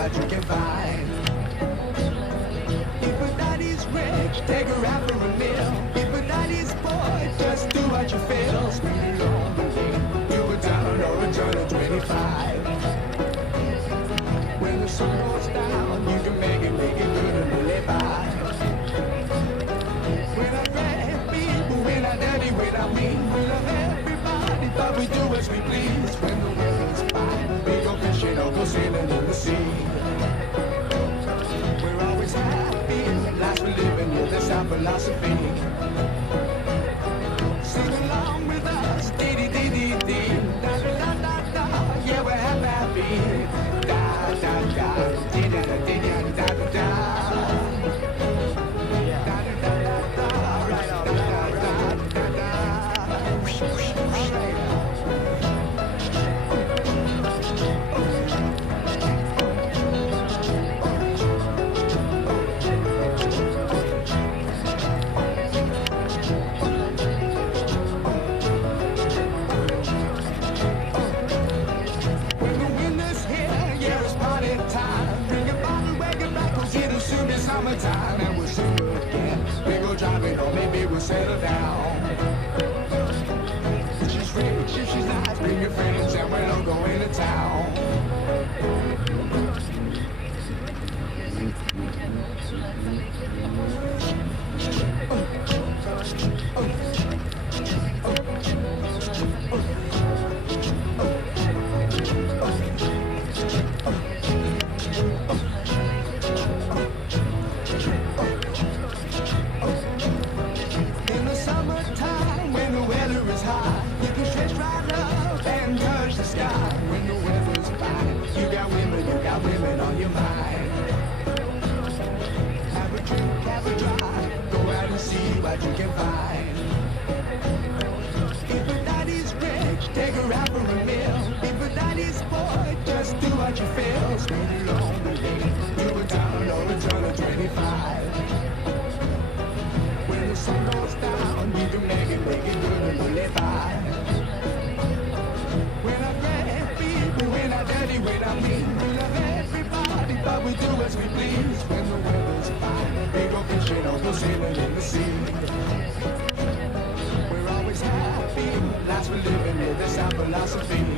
what you can find. If a daddy's rich, take her out for a meal. If a daddy's poor, just do what you feel. Speed along the lane, you a down or a turn of 25. When the sun goes down, you can make it good and live by. When I grab people, when I dirty, when I mean, we love everybody, but we do as we please. When the weather's fine, we go fishing or go sailing in the sea. We're always happy, life's we're living, yeah, that's our philosophy. Sing along with us, dee-dee-dee-dee-dee, da-da-da-da-da, yeah, we're happy, da-da-da, dee-da-da-dee-da-da-da-da. Summertime and we'll soon again. We go driving or maybe we'll settle down. If she's rich, if she's nice, bring your friends and we'll all go into town. When the weather's fine, you got women on your mind. Have a drink, have a drive, go out and see what you can find. If a daddy's rich, take her out for a meal. If a daddy's poor, just do what you feel. Speed along the lane, you a down or a turn of 25. When the sun goes down, you can make it good and live by. When I dirty, when I mean, we love everybody, but we do as we please. When the weather's fine, we go fishing or go sailing in the sea. We're always happy, life's we're living, yeah, that's our philosophy.